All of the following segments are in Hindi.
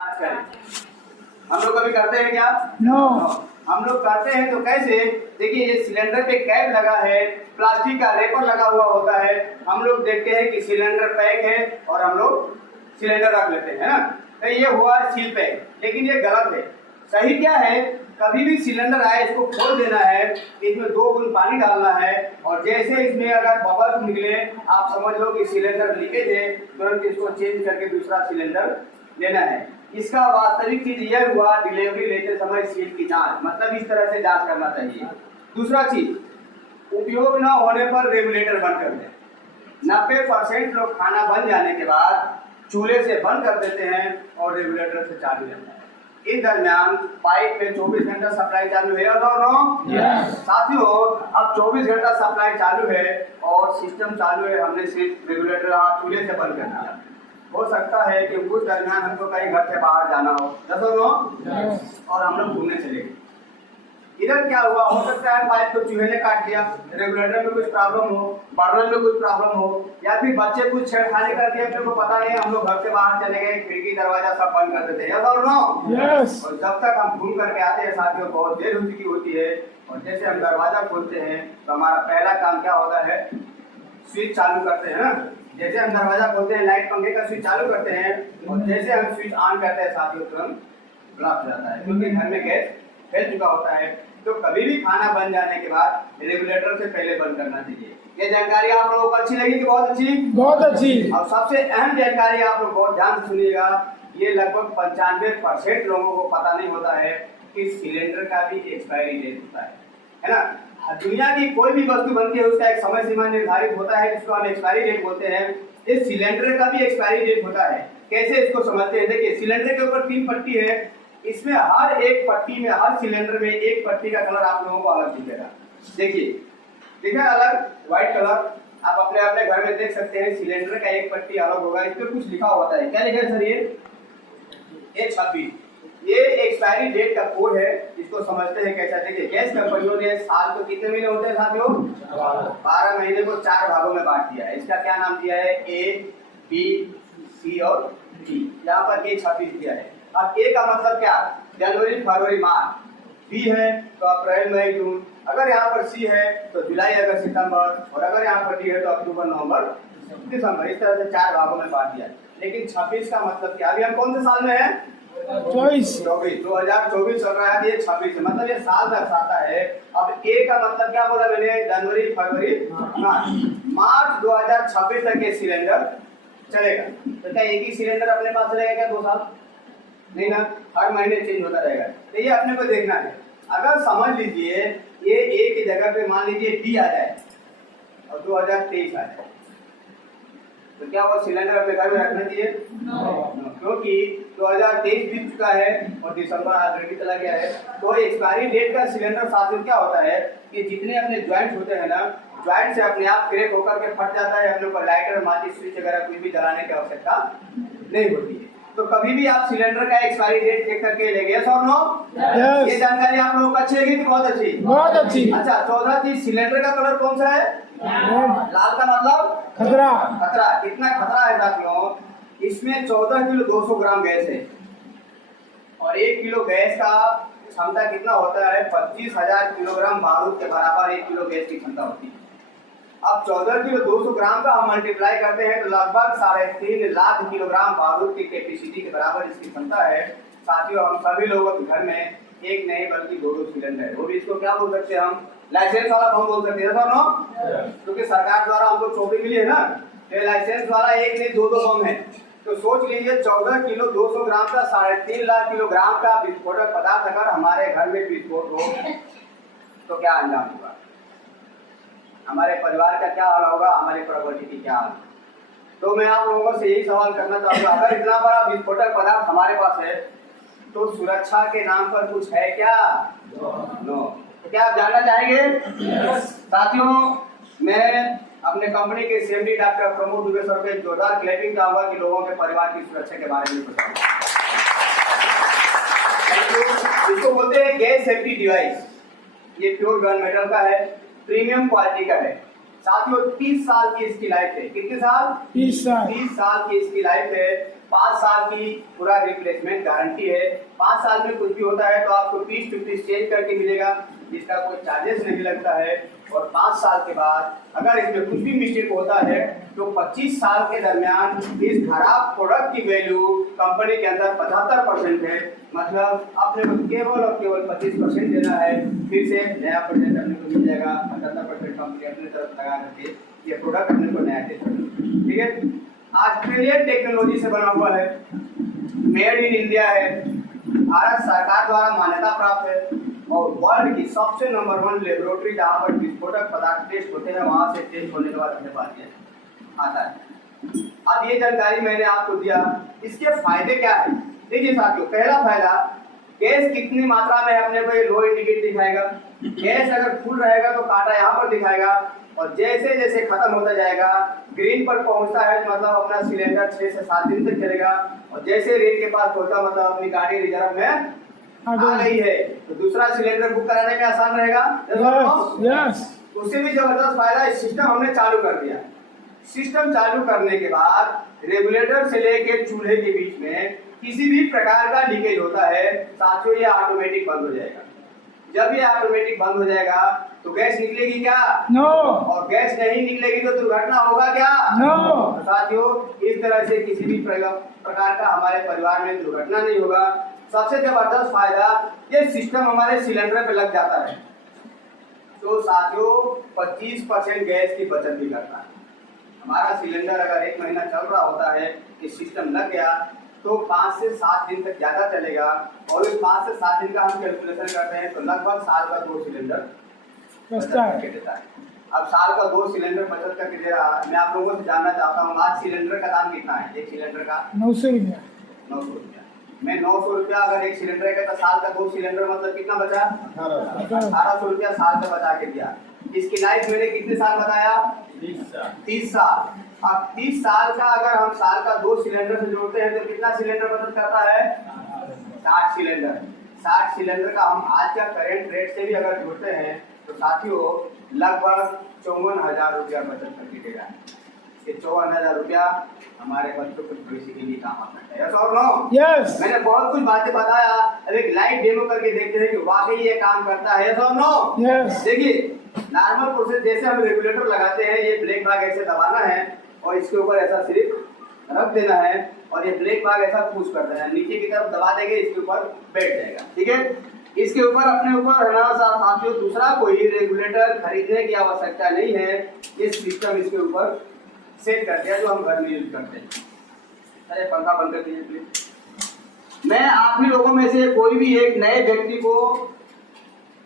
हम लोग कभी करते हैं क्या? नो। हम लोग करते हैं तो कैसे? देखिए, ये सिलेंडर पे कैप लगा है, प्लास्टिक का रेपर लगा हुआ होता है। हम लोग देखते हैं कि सिलेंडर पैक है और हम लोग सिलेंडर रख लेते हैं, है ना? तो ये हुआ सील पैक, लेकिन ये गलत है। सही क्या है? कभी भी सिलेंडर आए इसको खोल देना है, इसमें 2 बूंद पानी डालना है और जैसे इसमें अगर बबल्स निकले आप समझ लो कि सिलेंडर लीकेज है, तुरंत इसको चेंज करके दूसरा सिलेंडर लेना है। इसका वास्तविक चीज यह हुआ डिलीवरी लेते समय सील की जांच, मतलब इस तरह से जांच करना चाहिए। दूसरा चीज, उपयोग न होने पर रेगुलेटर बंद कर दें। 90% लोग खाना बन जाने के बाद चूल्हे से बंद कर देते हैं और रेगुलेटर से चालू रहता है। इस दरमियान पाइप में 24 घंटा सप्लाई चालू है और नो? यस। साथियों, अब 24 घंटा सप्लाई चालू है और सिस्टम चालू है, हमने सिर्फ रेगुलेटर चूल्हे से बंद कर दिया। हो सकता है कि उस दरमियान हमको कहीं घर से बाहर जाना हो, और हम लोग घूमने चले गए। इधर क्या हुआ? हो सकता है पाइप को चूहे ने काट दिया, रेगुलेटर में कुछ प्रॉब्लम हो, बर्नर में कुछ प्रॉब्लम हो, या फिर बच्चे कुछ छेड़खानी कर दिया, फिर को पता नहीं, हम लोग घर से बाहर चले गए, खिड़की दरवाजा सब बंद कर देते हैं, और जब तक हम घूम करके आते हैं साथियों बहुत देर हो चुकी होती है। और जैसे हम दरवाजा खोलते हैं तो हमारा पहला काम क्या होता है? स्विच चालू करते हैं ना। जैसे हम दरवाजा खोलते हैं, लाइट पंखे का स्विच चालू करते हैं और जैसे हम स्विच ऑन करते हैं साथियों तुरंत ब्लॉक हो जाता है, क्योंकि घर में गैस फैल चुका होता है। तो कभी भी खाना बन जाने के बाद रेगुलेटर से पहले बंद करना चाहिए। ये जानकारी आप लोगों को अच्छी लगी कि बहुत अच्छी? बहुत अच्छी। और सबसे अहम जानकारी आप लोग बहुत ध्यान से सुनिएगा, ये लगभग 95% लोगों को पता नहीं होता है कि सिलेंडर का भी एक्सपायरी डेट होता है ना? दुनिया की कोई भी वस्तु बनती है उसका एक समय सीमा निर्धारित होता है जिसको हम एक्सपायरी डेट बोलते हैं। इस सिलेंडर का भी एक्सपायरी डेट होता है। कैसे इसको समझते हैं? देखिए, सिलेंडर के ऊपर 3 पट्टी है, इसमें हर एक पट्टी में, हर सिलेंडर में एक पट्टी का कलर आप लोगों को अलग दिखेगा। देखिए, दिखा अलग व्हाइट कलर, आप अपने अपने घर में देख सकते हैं। सिलेंडर का एक पट्टी अलग होगा, इस पर कुछ लिखा होता है। क्या लिखा है सर? ये 26, ये एक्सपायरी डेट का कोड है। इसको समझते हैं कैसा? देखिए, गैस कंपनियों ने साल को कितने महीने होते हैं साथियों? 12 महीने को 4 भागों में बांट दिया है। इसका क्या नाम दिया है? ए, बी, सी और डी। यहाँ पर ए 26 दिया है। अब ए का मतलब क्या? जनवरी, फरवरी, मार्च। बी है तो अप्रैल, मई, जून। अगर यहाँ पर सी है तो जुलाई, अगस्त, सितंबर। और अगर यहाँ पर डी है तो अक्टूबर, नवंबर, दिसंबर। इस तरह से 4 भागों में बांट दिया। लेकिन 26 का मतलब क्या? अभी हम कौन से साल में है? 2024 चल रहा है। ये 26 मतलब ये साल दर्शाता है। अब ए का मतलब क्या बोला मैंने? जनवरी, फरवरी, मार्च 2026 तक ये सिलेंडर चलेगा। तो क्या एक ही सिलेंडर अपने पास चलेगा क्या 2 साल? नहीं ना, हर महीने चेंज होता रहेगा। तो ये अपने को देखना है। अगर समझ लीजिए ये ए की जगह पे मान लीजिए डी आ जाए और 2023 आ जाए, तो क्या वो सिलेंडर अपने घर में रखना चाहिए? क्योंकि 2023 बीत चुका है और दिसंबर ऑलरेडी चला गया है। तो एक्सपायरी डेट का सिलेंडर साथियों क्या होता है कि जितने अपने ज्वाइंट होते हैं ना, ज्वाइंट से अपने आप क्रैक होकर के फट जाता है। अपने ऊपर लाइटर, माचिस, स्विच वगैरह कुछ भी जलाने की आवश्यकता नहीं होती है। तो कभी भी आप सिलेंडर का एक्सपायरी डेट चेक करके लेंगे, यस और नो? यस। ये जानकारी आप लोगों को अच्छी लगी? बहुत अच्छी, बहुत अच्छी। अच्छा, 14 चीज, सिलेंडर का कलर कौन सा है? लाल का मतलब खतरा। खतरा। कितना खतरा है साथियों? इसमें 14 किलो 200 ग्राम गैस है और 1 किलो गैस का क्षमता कितना होता है? 25,000 किलोग्राम बारूद के बराबर 1 किलो गैस की क्षमता होती है। अब 14 किलो 200 ग्राम का हम मल्टीप्लाई करते हैं तो लगभग 3.5 लाख किलोग्राम बारूद की कैपेसिटी के बराबर इसकी क्षमता है। साथियों, हम सभी लोगों के घर में एक नहीं बल्कि 2 सिलेंडर है। वो भी इसको क्या बोल सकते हैं हम? लाइसेंस वाला बम बोल सकते हैं सर, नो? क्योंकि सरकार द्वारा हमको चौबी मिली है ना, तो लाइसेंस वाला एक नहीं 2 बम है। तो सोच लीजिए 14 किलो 200 ग्राम का 3.5 लाख किलोग्राम का विस्फोटक पदार्थ अगर हमारे घर में विस्फोट हो तो क्या अंजाम होगा? हमारे परिवार का क्या हाल होगा? हमारी प्रॉपर्टी की क्या हाल? तो मैं आप लोगों से यही सवाल करना चाहूंगा, अगर इतना बड़ा विस्फोटक पदार्थ हमारे पास है तो सुरक्षा के नाम पर कुछ है क्या? नो। तो क्या आप जानना चाहेंगे? साथियों, मैं अपने कंपनी के CMD doctor Pramod Dubey sir पे जोरदार क्लैपिंग चाहूंगा कि लोगों के परिवार की सुरक्षा के बारे में बताएं। इसको बोलते हैं गैस सेफ्टी डिवाइस। ये प्योर गन मेटल का है, प्रीमियम क्वालिटी का है। साथियों, 30 साल की इसकी लाइफ है। कितने साल? 30 साल। 30 साल की इसकी लाइफ है। 5 साल की पूरा रिप्लेसमेंट गारंटी है। 5 साल में कुछ भी होता है तो आपको पीस टू पीस चेंज करके मिलेगा, जिसका कोई चार्जेस नहीं लगता है। और 5 साल के बाद अगर इसमें कुछ भी मिस्टेक होता है तो 25 साल के दरमियान इस खराब प्रोडक्ट की वैल्यू कंपनी के अंदर 75% है। मतलब आपने को केवल और केवल 25% देना है, फिर से नया प्रोडक्ट अपने को मिल जाएगा। 75% कंपनी अपनी तरफ लगा करके ये प्रोडक्ट अपने को नया दे सकती है। ठीक है, ऑस्ट्रेलियन टेक्नोलॉजी से बना हुआ है, मेड इन इंडिया है, भारत सरकार द्वारा मान्यता प्राप्त है और वर्ल्ड की सबसे नंबर 1 लेबोरेटरी जहाँ पर विस्फोटक पदार्थ टेस्ट होते हैं वहां से टेस्ट होने के बाद अपने पास आता है। अब ये जानकारी मैंने आपको दिया, इसके फायदे क्या है? देखिए साथियों, पहला फायदा, गैस कितनी मात्रा में अपने को ये लो इंडिकेट दिखाएगा। गैस अगर फुल रहेगा तो कांटा यहाँ पर दिखाएगा और जैसे जैसे खत्म होता जाएगा ग्रीन पर पहुंचता है मतलब अपना सिलेंडर 6 से 7 दिन तक चलेगा। और जैसे रेल के पास पहुंचा मतलब अपनी गाड़ी रिजर्व में आ गई है तो दूसरा सिलेंडर बुक कराने में आसान रहेगा। यस। उससे भी जबरदस्त फायदा, इस सिस्टम हमने चालू कर दिया। सिस्टम चालू करने के बाद रेगुलेटर से लेकर चूल्हे के बीच में किसी भी प्रकार का लीकेज होता है साथियों, ये ऑटोमेटिक बंद हो जाएगा। जब ये ऑटोमेटिक बंद हो जाएगा तो गैस निकलेगी क्या? नो। और गैस नहीं निकलेगी तो दुर्घटना होगा क्या? नो। तो साथियों, इस तरह से किसी भी प्रकार का हमारे परिवार में दुर्घटना नहीं होगा। सबसे जबरदस्त फायदा, ये सिस्टम हमारे सिलेंडर पे लग जाता है तो साथियों 25% गैस की बचत भी करता है। हमारा सिलेंडर अगर 1 महीना चल रहा होता है, ये सिस्टम लग गया तो 5 से 7 दिन तक ज्यादा चलेगा। और इस 5 से 7 दिन का हम कैलकुलेशन करते हैं तो लगभग साल का 2 सिलेंडर बचत करके देता है। अब साल का 2 सिलेंडर बचत करके दे रहा है। मैं आप लोगों से जानना चाहता हूँ आज सिलेंडर का दाम कितना है? एक सिलेंडर का 900 रुपया। 900 रुपया। मैं 900 रुपया अगर एक सिलेंडर का तो साल का 2 सिलेंडर मतलब कितना बचा? 1800 रुपया साल का बचा के दिया। इसकी लाइफ मैंने कितने साल बताया? 30 साल। अब 30 साल का अगर हम साल का 2 सिलेंडर से जोड़ते हैं तो कितना सिलेंडर बचत करता है? 60 सिलेंडर। 60 सिलेंडर का हम आज का करेंट रेट से भी अगर जोड़ते हैं तो साथियों लगभग 54,000 रुपया बचत करके देगा। ये 54,000 रुपया हमारे बच्चों को भविष्य के लिए काम आ सकता है। यस और नो? यस। मैंने बहुत कुछ बातें बताया, अब एक लाइव डेमो करके देखते हैं कि वाकई ये काम करता है। यस और नो? यस। देखिए, नॉर्मल प्रोसेस जैसे हम रेगुलेटर लगाते हैं, ये ब्लैक भाग ऐसे दबाना है और इसके ऊपर ऐसा सिर्फ रख देना है और ये ब्लैक भाग ऐसा पुश करता है, नीचे की तरफ दबा देंगे, इसके ऊपर बैठ जाएगा। ठीक है, इसके ऊपर अपने ऊपर है ना साथियों दूसरा कोई रेगुलेटर खरीदने की आवश्यकता नहीं है। ये सिस्टम इसके ऊपर सेट कर दिया जो हम घर में यूज करते हैं। अरे पंखा बंद कर दीजिए प्लीज। मैं आप ही लोगों में से कोई भी एक नए व्यक्ति को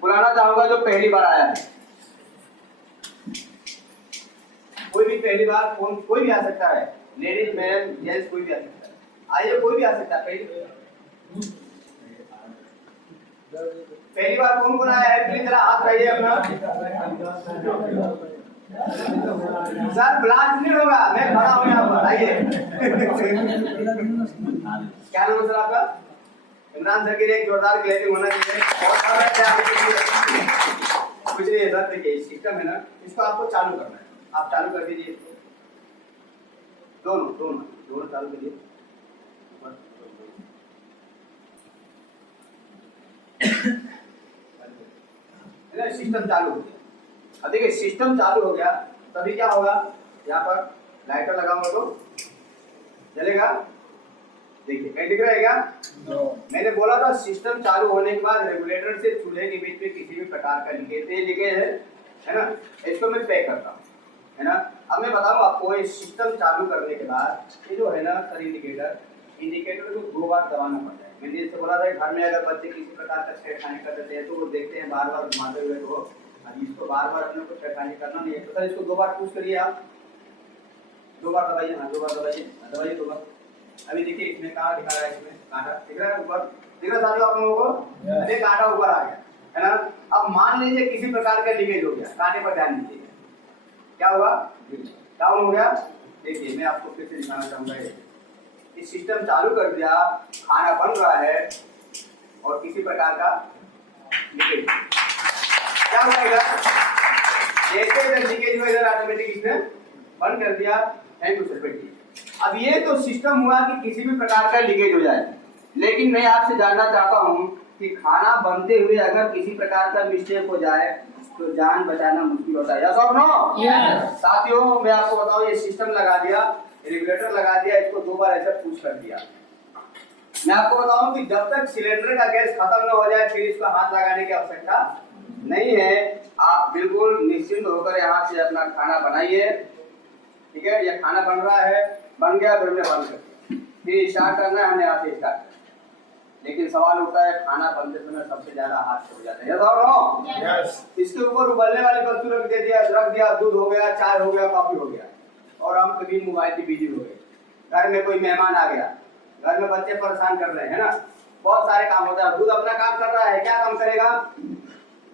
बुलाना चाहूंगा जो पहली बार आया है। कोई भी पहली बार फोन कोई भी आ सकता है, लेडीज मैन जेंट्स कोई भी आ सकता है। आइए, कोई भी आ सकता है। पहली बार कौन कौन आया है प्लीज जरा हाथ उठाइए अपना। सर ब्लास्ट नहीं होगा, मैं खड़ा हूँ यहाँ पर। आइए। क्या नाम है सर आपका? इमरान सर के लिए एक जोरदार क्लैपिंग होना चाहिए। कुछ नहीं है सर, देखिए सिस्टम है ना, इसको आपको चालू करना है। आप चालू कर दीजिए इसको, दोनों चालू करिए। सिस्टम चालू हो गया। अब देखिए सिस्टम चालू हो गया तभी क्या होगा, यहाँ पर लाइटर लगाऊंगा तो जलेगा। देखिए कहीं दिख रहा है क्या? मैंने बोला था सिस्टम चालू होने के बाद रेगुलेटर से चूल्हे के बीच में किसी भी प्रकार का लीकेज है ना, इसको मैं पैक करता हूँ, है ना। अब मैं बताऊँ आपको, ये सिस्टम चालू करने के बाद ये जो है ना सर इंडिकेटर को 2 बार दबाना पड़ता है। मैंने जैसे बोला था घर में अगर बच्चे किसी प्रकार का छेड़खानी कर देते हैं तो वो देखते हैं बार बार घुमाते हुए, तो अब इसको बार बार अपने को छेड़खानी करना नहीं है तो सर इसको 2 बार पुश करिए आप, 2 बार दबाइए। हाँ 2 बार दबाइए 2 बार। अभी देखिए इसमें कहाँ दिखा रहा है, इसमें कांटा दिख रहा है ऊपर, दिख रहा है साथियों आप लोगों को? अरे कांटा ऊपर आ गया है ना। अब मान लीजिए किसी प्रकार का लीकेज हो गया, कांटे पर ध्यान दीजिए क्या हुआ, डाउन हो गया। देखिए मैं आपको फिर से दिखाना चाहूंगा, ये सिस्टम चालू कर दिया, खाना बन रहा है और किसी प्रकार का लीकेज क्या हुआ इधर, जैसे इधर लीकेज हुआ इधर ऑटोमेटिक इसने बंद कर दिया। थैंक यू सर, बैठिए। अब ये तो सिस्टम हुआ कि किसी भी प्रकार का लीकेज हो जाए, लेकिन मैं आपसे जानना चाहता हूँ कि खाना बनते हुए अगर किसी प्रकार का मिस्टेक हो जाए तो जान बचाना मुश्किल होता है, यस और नो? Yes. साथियों, मैं आपको बताऊं, ये सिस्टम लगा दिया, रेगुलेटर लगा दिया, इसको 2 बार ऐसे पुश कर दिया। मैं आपको बताऊं कि जब तक सिलेंडर का गैस खत्म न हो जाए फिर इसको हाथ लगाने की आवश्यकता नहीं है। आप बिल्कुल निश्चिंत होकर यहाँ से अपना खाना बनाइए, ठीक है? ये खाना बन रहा है, बन गया, फिर हमने बंद कर दिया, फिर स्टार्ट करना है, हमने यहाँ से स्टार्ट करना है। लेकिन सवाल उठता है, खाना बनते समय सबसे ज्यादा हाथ हो जाता है, यस और नो? Yes. इसके ऊपर उबलने वाली वस्तु रख दिया, दूध हो गया, चाय हो गया, कॉफी हो गया, और हम कभी मोबाइल की बिजी हो गए। घर में कोई मेहमान आ गया, घर में बच्चे परेशान कर रहे हैं ना, बहुत सारे काम होता है। दूध अपना काम कर रहा है, क्या काम करेगा?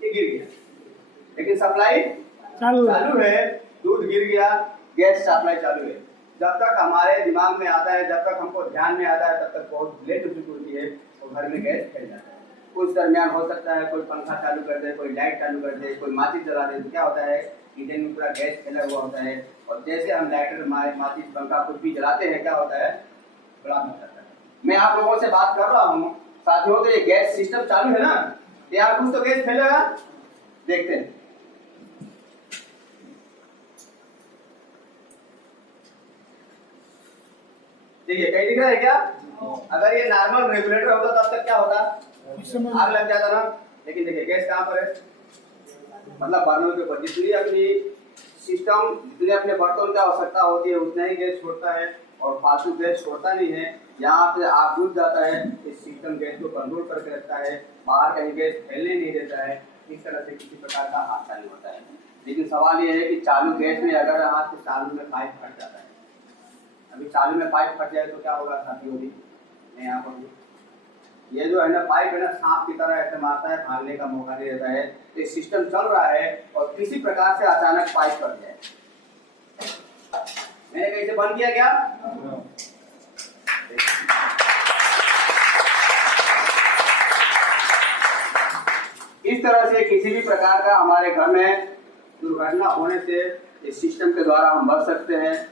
ये गिर गया, लेकिन सप्लाई चालू है, दूध गिर गया, गैस सप्लाई चालू है। जब तक हमारे दिमाग में आता है, जब तक हमको ध्यान में आता है, तब तक बहुत लेट होती है और घर में गैस फैल जाता है। उस दरमियान हो सकता है कोई पंखा चालू कर दे, कोई लाइट चालू कर दे, कोई माचिस जला दे, तो क्या होता है, किचन में पूरा गैस फैला हुआ होता है, और जैसे हम लाइटर, माचिस, पंखा कुछ भी जलाते हैं, क्या होता है, बड़ा मच जाता है। मैं आप लोगों से बात कर रहा हूँ साथियों, तो ये गैस सिस्टम चालू है ना, यार कुछ तो गैस फैलेगा, देखते हैं। देखिए, कहीं दिख रहा है क्या? अगर ये नॉर्मल रेगुलेटर होता तब तक क्या होता, आग लग जाता ना। लेकिन देखिए गैस कहाँ पर है, मतलब बर्नर के ऊपर। जितनी अपनी सिस्टम, जितने अपने बर्तन की आवश्यकता होती है उतना ही गैस छोड़ता है, और फालतू गैस छोड़ता नहीं है। यहाँ पे आग बुझ जाता है, इस सिस्टम गैस को कंट्रोल करके रखता है, बाहर कहीं गैस फैलने नहीं देता है, इस तरह से किसी प्रकार का हादसा नहीं होता है। लेकिन सवाल ये है कि चालू गैस में अगर हाथ से चालू में पाइप फट जाता है, अभी चालू में पाइप फट जाए तो क्या होगा साथियों? भी मैं यहाँ पर ये जो है ना पाइप है ना, सांप की तरह ऐसे मारता है, भागने का मौका नहीं देता है। तो सिस्टम चल रहा है और किसी प्रकार से अचानक पाइप फट जाए, मैंने कहीं से बंद किया क्या? इस तरह से किसी भी प्रकार का हमारे घर में दुर्घटना होने से इस सिस्टम के द्वारा हम बच सकते हैं।